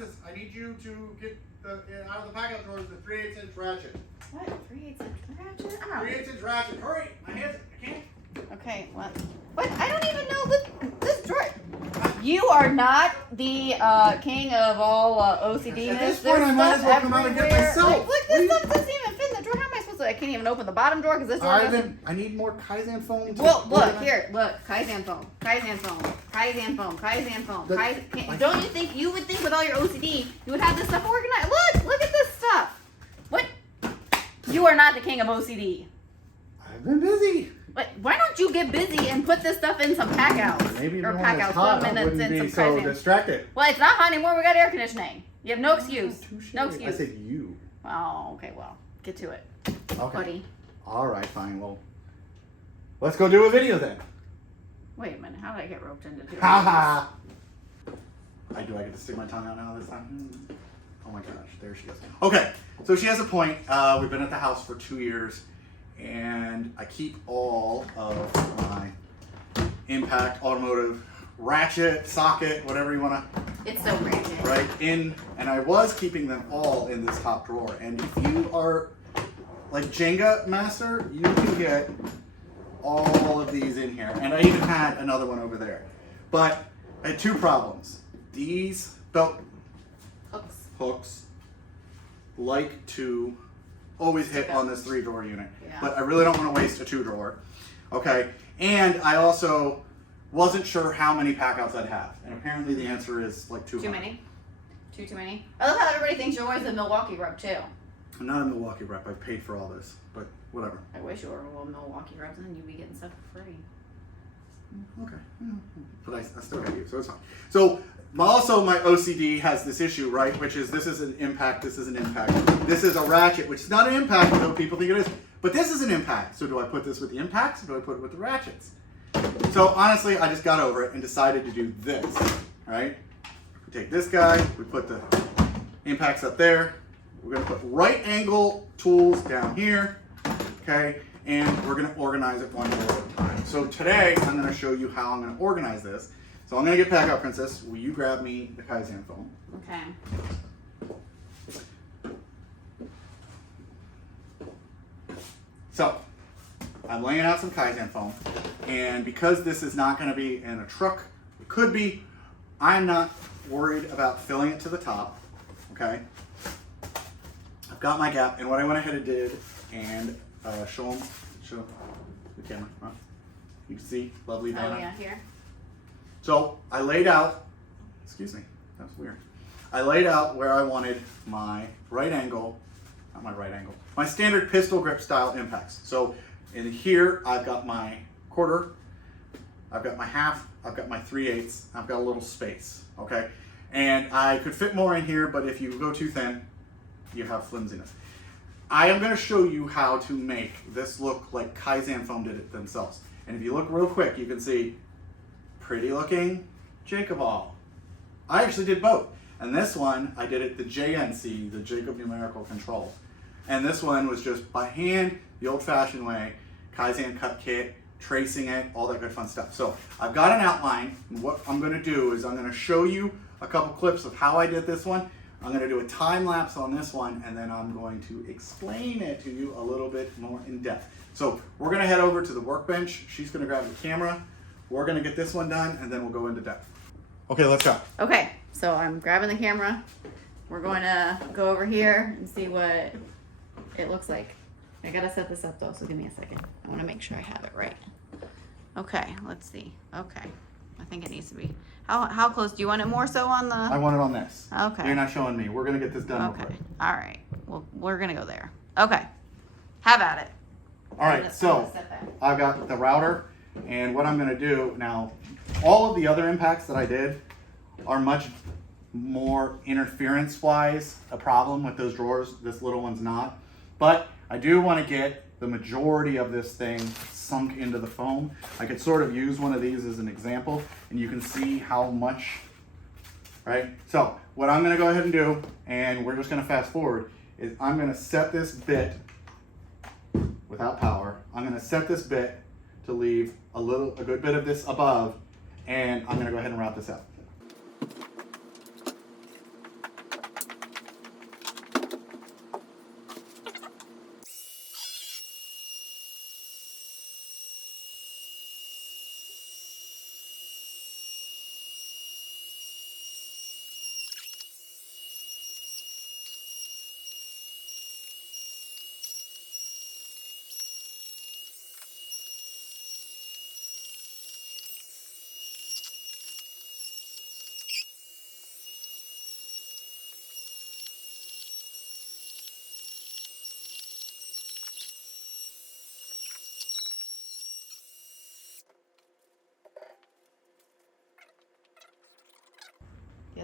Princess, I need you to get out of the packout drawers the 3/8 inch ratchet. What? 3/8 inch ratchet? Oh. 3/8 inch ratchet. Hurry! My hands, I can't. Okay, what? What? I don't even know this drawer. You are not the king of all OCD. At this point, I might as well come out and get myself. Like, look, this stuff doesn't even fit in the drawer. How am I supposed to? I can't even open the bottom drawer because this drawer doesn't. I need more KAIZEN foam. Well, look here. Look, KAIZEN foam. KAIZEN foam. KAIZEN foam. KAIZEN foam. Don't you think you would think with all your OCD you would have this stuff organized? Look at this stuff. What? You are not the king of OCD. I've been busy. But why don't you get busy and put this stuff in some packouts? Maybe or when packouts, it's hot, I minutes wouldn't in be some so distracted. Well, it's not hot anymore. We got air conditioning. You have no excuse. No excuse. I said you. Oh, okay. Well, get to it, Okay. buddy. All right, fine. Well, let's go do a video then. Wait a minute. How did I get roped into doing Ha ha. I get to stick my tongue out now this time. Oh my gosh, there she goes. Okay, so she has a point. We've been at the house for 2 years, and I keep all of my impact, automotive, ratchet, socket, whatever you want to. It's so ratchet. Right in, and I was keeping them all in this top drawer. And if you are like Jenga master, you can get all of these in here. And I even had another one over there. But I had two problems. These belt hooks like to always hit on this 3-drawer unit. Yeah. But I really don't want to waste a 2-drawer. Okay. And I also wasn't sure how many packouts I'd have. And apparently the answer is like 200. Too many? Too many? I love how everybody thinks you're always a Milwaukee rep too. I'm not a Milwaukee rep. I paid for all this, but whatever. I wish you were a little Milwaukee rep, and then you'd be getting stuff for free. Okay. But I still got you, so it's fine. So also my OCD has this issue, right? Which is this is an impact, this is an impact. This is a ratchet, which is not an impact, though people think it is. But this is an impact. So do I put this with the impacts or do I put it with the ratchets? So honestly, I just got over it and decided to do this, right? We take this guy, we put the impacts up there. We're gonna put right angle tools down here, okay? And we're gonna organize it one more time. So today, I'm gonna show you how I'm gonna organize this. So I'm gonna get Packout Princess. Will you grab me the KAIZEN foam? Okay. So, I'm laying out some KAIZEN foam, and because this is not going to be in a truck, it could be, I'm not worried about filling it to the top, okay? I've got my gap, and what I went ahead and did, and show the camera, huh? You can see, lovely Dana. Oh yeah, here. So, I laid out, excuse me, that's weird. I laid out where I wanted my right angle, not my right angle, my standard pistol grip style impacts. So in here, I've got my quarter, I've got my half, I've got my 3/8, I've got a little space, okay? And I could fit more in here, but if you go too thin, you have flimsiness. I am gonna show you how to make this look like KAIZEN foam did it themselves. And if you look real quick, you can see pretty looking JakeOfALL. I actually did both. And this one, I did it the JNC, the Jacob Numerical Control. And this one was just by hand, the old-fashioned way, KAIZEN cut kit, tracing it, all that good fun stuff. So I've got an outline, and what I'm gonna do is I'm gonna show you a couple clips of how I did this one. I'm gonna do a time lapse on this one, and then I'm going to explain it to you a little bit more in depth. So we're gonna head over to the workbench. She's gonna grab the camera. We're gonna get this one done, and then we'll go into depth. Okay, let's go. Okay, so I'm grabbing the camera. We're going to go over here and see what it looks like. I gotta set this up though, so give me a second. I want to make sure I have it right. Okay, let's see. Okay, I think it needs to be. How close do you want it? More so on the? I want it on this. Okay. You're not showing me. We're gonna get this done. Okay. All right. Well, we're gonna go there. Okay. Have at it. All right. So I've got the router, and what I'm gonna do now. All of the other impacts that I did are much more interference-wise a problem with those drawers. This little one's not. But I do want to get the majority of this thing sunk into the foam. I could sort of use one of these as an example, and you can see how much, right? So what I'm going to go ahead and do, and we're just going to fast forward, is I'm going to set this bit without power. I'm going to set this bit to leave a good bit of this above, and I'm going to go ahead and route this out.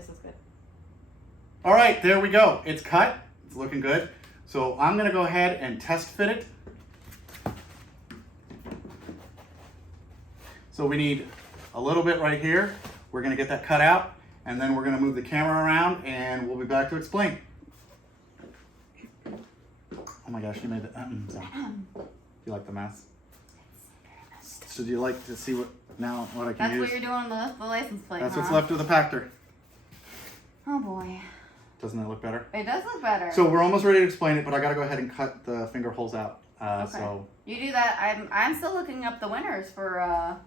this is good. All right, there we go. It's cut. It's looking good. So I'm gonna go ahead and test fit it. So we need a little bit right here. We're gonna get that cut out, and then we're gonna move the camera around, and we'll be back to explain. Oh my gosh, you made the sound. Do you like the mess? So do you like to see what I can That's use? what you're doing the license plate. That's what's left of the Pactor. Oh boy. Doesn't that look better? It does look better. So we're almost ready to explain it, but I gotta go ahead and cut the finger holes out. Okay. So. You do that. I'm still looking up the winners for.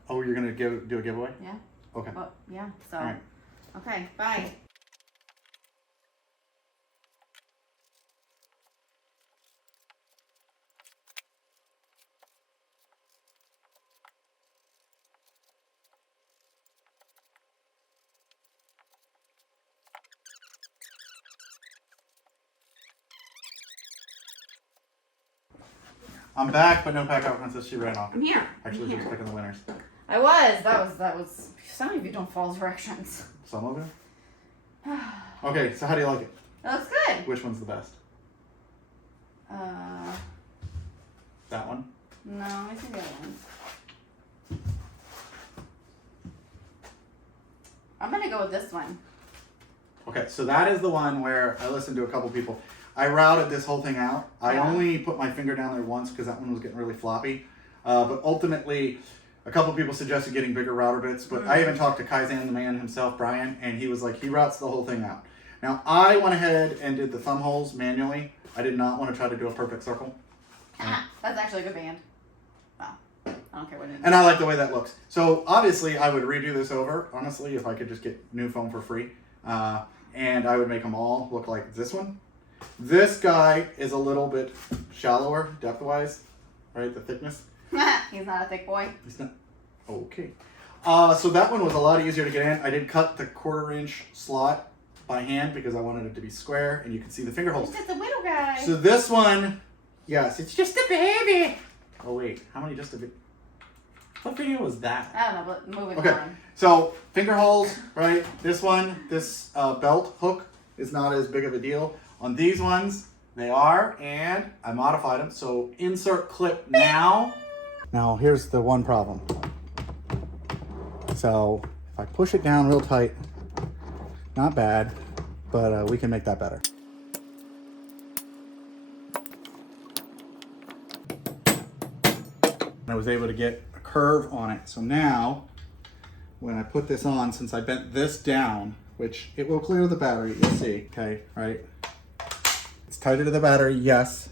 Oh, you're gonna do a giveaway? Yeah. Okay. Well, yeah. So. All right. Okay. Bye. I'm back, but no Packout Princess. She ran off. I'm here. Actually, she was picking the winners. I was. That was. Some of you don't follow directions. Some of them. Okay, so how do you like it? That looks good. Which one's the best? That one? No, I think the other one. I'm gonna go with this one. Okay, so that is the one where I listened to a couple people. I routed this whole thing out. I Yeah. only put my finger down there once because that one was getting really floppy. But ultimately, a couple people suggested getting bigger router bits. But I even talked to KAIZEN, the man himself, Brian, and he was like, he routes the whole thing out. Now, I went ahead and did the thumb holes manually. I did not want to try to do a perfect circle. That's actually a good band. Wow. I don't care what it is. And I like the way that looks. So obviously I would redo this over, honestly, if I could just get new foam for free. And I would make them all look like this one. This guy is a little bit shallower depth-wise, right? The thickness. He's not a thick boy. He's not. Okay. So that one was a lot easier to get in. I did cut the 1/4 inch slot by hand because I wanted it to be square and you can see the finger holes. It's just a little guy. So this one, yes, it's just a baby. Oh wait, how many just a bit? What video was that? I don't know, but moving Okay, on. so finger holes, right? This one, this belt hook is not as big of a deal. On these ones, they are, and I modified them. So insert clip now. Now here's the one problem. So if I push it down real tight, not bad, but we can make that better. I was able to get a curve on it. So now, when I put this on, since I bent this down, which it will clear the battery, you'll see, okay, right? It's tighter to the battery, yes.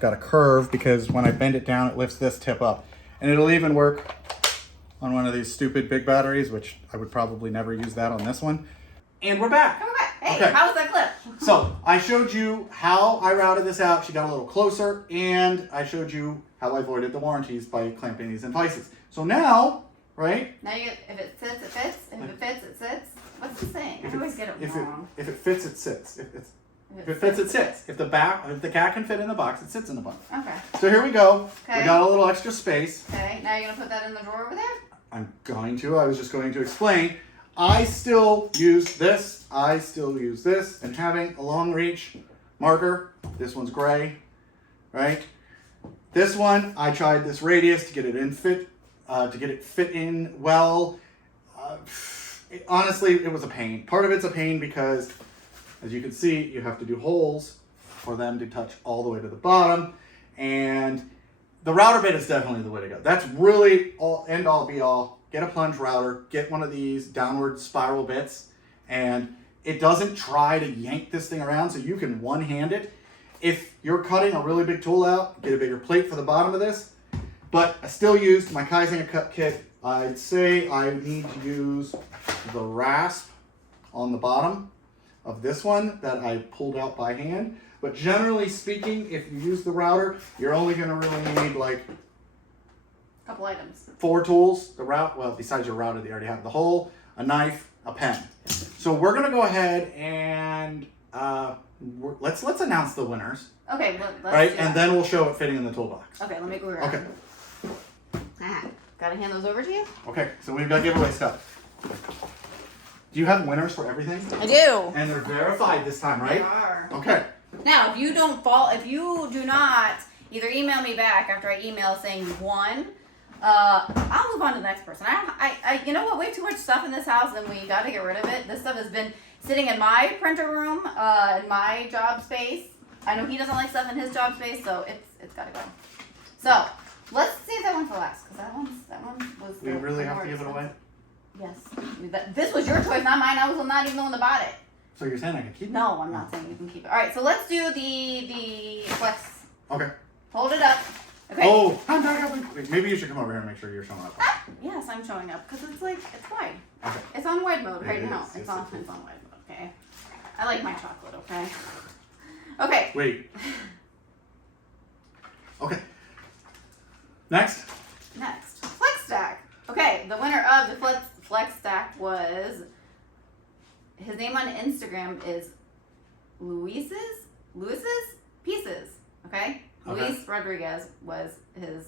Got a curve because when I bend it down, it lifts this tip up. And it'll even work on one of these stupid big batteries, which I would probably never use that on this one. And we're back. Come back. Hey, Okay. how was that clip? So I showed you how I routed this out. She got a little closer, and I showed you how I voided the warranties by clamping these in vices. So now, right? Now you get, if it sits, it fits. If it fits, it sits. What's the saying? I always get it wrong. If it fits, it sits. If it fits, it sits. If the cat can fit in the box, it sits in the box. Okay. So here we go. Okay. We got a little extra space. Okay. Now you're gonna put that in the drawer over there? I'm going to. I was just going to explain. I still use this. I still use this. And having a long reach marker. This one's gray, right? This one, I tried this radius to get it in fit, fit in well. Honestly, it was a pain. Part of it's a pain because, as you can see, you have to do holes for them to touch all the way to the bottom. And the router bit is definitely the way to go. That's really end all be all. Get a plunge router, get one of these downward spiral bits, and it doesn't try to yank this thing around, so you can one-hand it. If you're cutting a really big tool out, get a bigger plate for the bottom of this. But I still used my KAIZEN cut kit. I'd say I need to use the rasp on the bottom of this one that I pulled out by hand. But generally speaking, if you use the router, you're only gonna really need like Couple items. 4 tools. Besides your router, they already have the hole, a knife, a pen. So we're gonna go ahead and let's announce the winners. Okay, let's Right, do and that. then we'll show it fitting in the toolbox. Okay, let me go around. Okay. Gotta hand those over to you? Okay, so we've got giveaway stuff. Do you have winners for everything? I do. And they're verified this time, right? They are. Okay. Now, if you do not either email me back after I email saying you won, I'll move on to the next person. You know what? We have too much stuff in this house, and we got to get rid of it. This stuff has been sitting in my printer room, in my job space. I know he doesn't like stuff in his job space, so it's got to go. So let's save that one for last, because that one was. We really have to give it away? Yes. This was your choice, not mine. I was not even the one that bought it. So you're saying I can keep it? No, I'm not saying you can keep it. All right, so let's do the flex. Okay. Hold it up. Okay. Oh, maybe you should come over here and make sure you're showing up. Yes, I'm showing up because it's wide. Okay. It's on wide mode right now. Yes, It's on wide mode. Okay. I like my chocolate. Okay. Okay. Wait. Okay. Next. Flex stack. Okay, the winner of the flex stack was, his name on Instagram is Luis's Pieces. Okay. Luis Rodriguez was his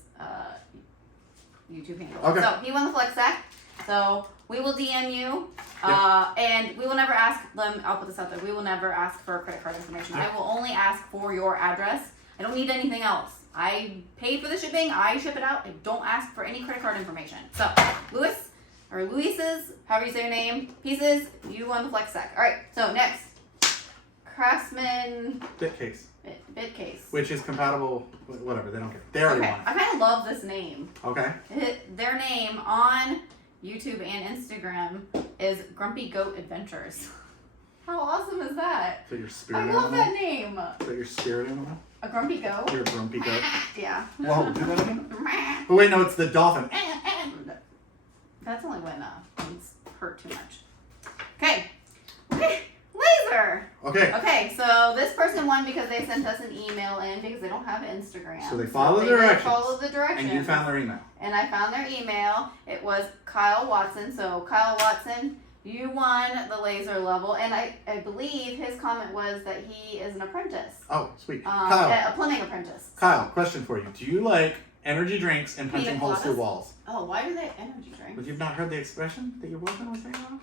YouTube handle. Okay. So he won the flex stack. So we will DM you, and we will never ask them. I'll put this out there. We will never ask for credit card information. Yeah. I will only ask for your address. I don't need anything else. I pay for the shipping. I ship it out. I don't ask for any credit card information. So Luis's, however you say your name, Pieces. You won the flex stack. All right. So next, Craftsman. Bitcase. Which is compatible with whatever, they don't care. They already won. I kind of love this name. Okay. Their name on YouTube and Instagram is Grumpy Goat Adventures. How awesome is that? So your spirit I animal? love that name. So your spirit animal? A grumpy goat? You're a grumpy goat. Yeah. Whoa, do that again? But wait, no, it's the dolphin. That's only when things hurt too much. Okay. Laser. Okay. So this person won because they sent us an email in because they don't have Instagram. So they followed the directions. Followed the directions. And you found their email. And I found their email. It was Kyle Watson. So Kyle Watson, you won the laser level. And I believe his comment was that he is an apprentice. Oh, sweet. Kyle. A plumbing apprentice. Kyle, question for you. Do you like energy drinks and punching holes through walls? Oh, why do they energy drinks? But you've not heard the expression that your boyfriend was saying about?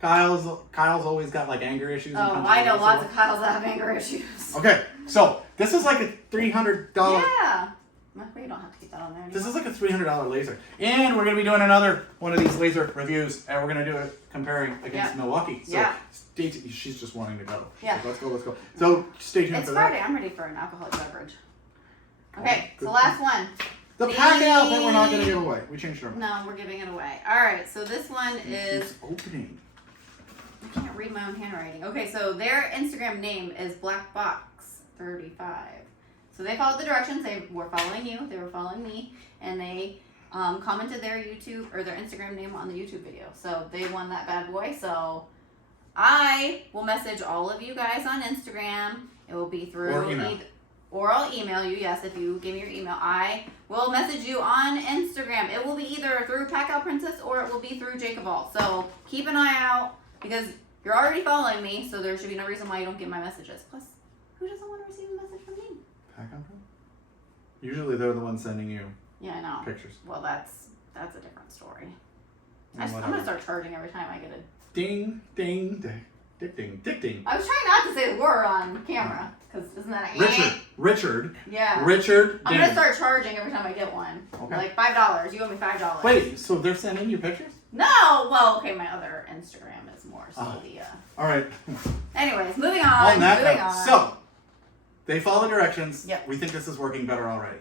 Kyle's always got like anger issues. Oh, I know lots of Kyles that have anger issues. Okay, so this is like a $300. Yeah. You don't have to keep that on there anymore. This is like a $300 laser. And we're going to be doing another one of these laser reviews, and we're going to do it comparing against Milwaukee. So stay tuned. She's just wanting to go. She's like, let's go. So stay tuned for that. It's Friday. I'm ready for an alcoholic beverage. Okay, so last one. The PACKOUT that we're not going to give away. We changed our mind. No, we're giving it away. All right, so this one is... opening. I can't read my own handwriting. Okay, so their Instagram name is BlackBox35. So they followed the directions. They were following you. They were following me. And they commented their YouTube or their Instagram name on the YouTube video. So they won that bad boy. So I will message all of you guys on Instagram. It will be through... Or email. Or I'll email you. Yes, if you give me your email. I will message you on Instagram. It will be either through Packout Princess or it will be through JakeOfALL. So keep an eye out because you're already following me. So there should be no reason why you don't get my messages. Plus, who doesn't want to receive a message from me? PACKOUT? Usually they're the ones sending you pictures. Well, that's a different story. I'm going to start charging every time I get a... Ding, ding, ding. Dick ding, dick ding. I was trying not to say the word on camera, because isn't that Richard. Yeah. Richard. I'm going to start charging every time I get one. Okay. Like $5. You owe me $5. Wait, so they're sending you pictures? No! Well, okay, my other Instagram is more so All right. Anyways, moving on. On that note, so, they follow directions. Yep. We think this is working better already.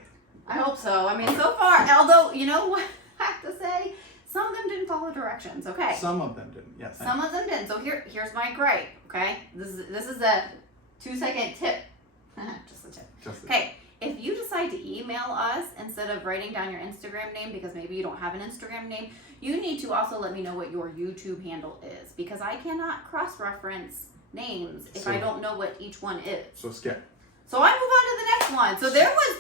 I hope so. I mean, so far, although, you know what I have to say? Some of them didn't follow directions, okay? Some of them didn't, yes. Some of them didn't. So here's my gripe, okay? This is a 2-second tip. Just a tip. Okay, if you decide to email us instead of writing down your Instagram name because maybe you don't have an Instagram name, you need to also let me know what your YouTube handle is because I cannot cross-reference names if I don't know what each one is. So skip. So I move on to the next one. So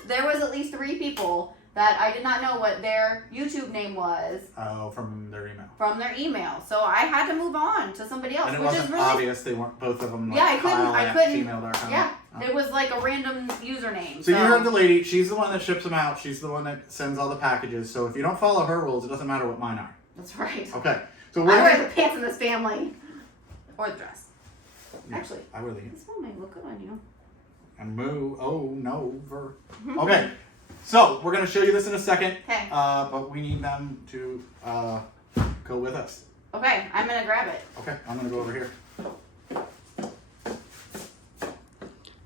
there was at least 3 people that I did not know what their YouTube name was. Oh, from their email. From their email. So I had to move on to somebody else. And it which wasn't is really obvious they weren't both of them like I couldn't. gmail.com. Yeah, it was like a random username. So you heard the lady. She's the one that ships them out. She's the one that sends all the packages. So if you don't follow her rules, it doesn't matter what mine are. That's right. Okay. So I we're wear gonna, the pants in this family. Or the dress. Actually, I wear the this one might look good on you. and moo. Oh no, okay. So we're gonna show you this in a second. Okay. But we need them to go with us. Okay, I'm gonna grab it. Okay, I'm gonna go over here. I'm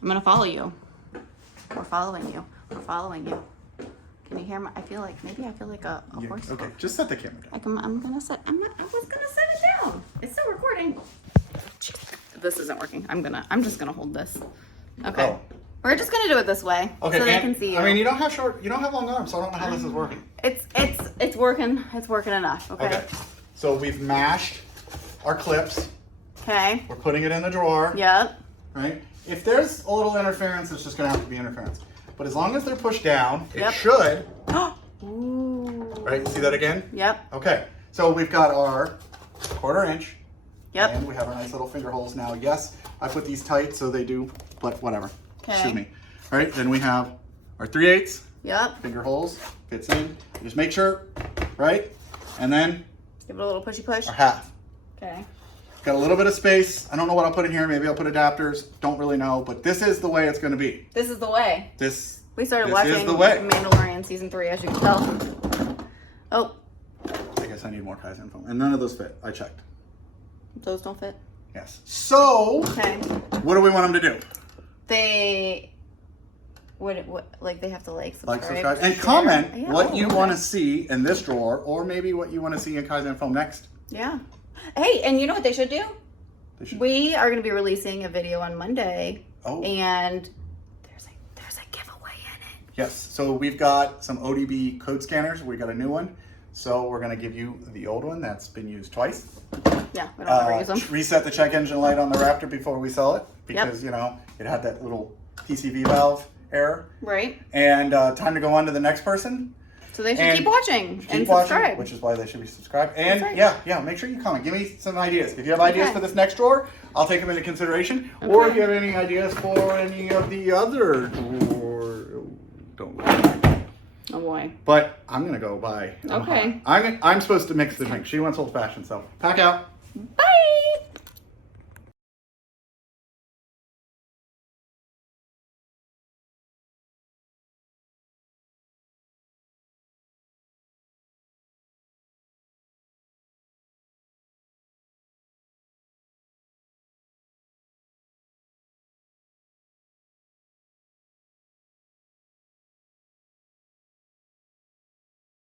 gonna follow you. We're following you. We're following you. Can you hear me? I feel like a Yeah, horse. okay, just set the camera down. I was gonna set it down. It's still recording. This isn't working. I'm just gonna hold this. Okay. Oh. We're just gonna do it this way. Okay, so they and, can see you. I mean, you don't have long arms, so I don't know how this is working. It's working. It's working enough. Okay. Okay. So we've mashed our clips. Okay. We're putting it in the drawer. Yep. Right? If there's a little interference, it's just gonna have to be interference. But as long as they're pushed down, it Yep. should. Ooh. Right? See that again? Yep. Okay. So we've got our 1/4 inch. Yep. And we have our nice little finger holes now. Yes, I put these tight so they do, but whatever. Okay. Shoot me. All right, then we have our 3/8 Yep. finger holes, fits in. Just make sure, right? And then Give it a little pushy push. our 1/2. Okay. Got a little bit of space. I don't know what I'll put in here. Maybe I'll put adapters. Don't really know, but this is the way it's going to be. This is the way. We started this watching is the way. Mandalorian season 3, as you can tell. Oh, I guess I need more KAIZEN foam. And none of those fit. I checked. those don't fit. Yes. So, Okay. what do we want them to do? They like they have to subscribe, Subscribe, and share. comment Yeah, what you okay. want to see in this drawer, or maybe what you want to see in KAIZEN foam next. Yeah. Hey, and you know what they should do? They should. We are going to be releasing a video on Monday, Oh. and there's a giveaway in it. Yes, so we've got some ODB code scanners. We got a new one. So we're gonna give you the old one that's been used twice. Yeah, we don't ever use them. Reset the check engine light on the Raptor before we sell it because, you know, it had that little PCV valve error. Right. And time to go on to the next person. So they should And keep watching and Keep watching, subscribe. which is why they should be subscribed. And That's right. yeah, make sure you comment. Give me some ideas. If you have ideas Okay. for this next drawer, I'll take them into consideration. Or if Okay. you have any ideas for any of the other drawers, don't worry. Oh boy. But I'm gonna go buy. Okay. I'm supposed to mix the drink. She wants old fashioned, so pack out. Bye.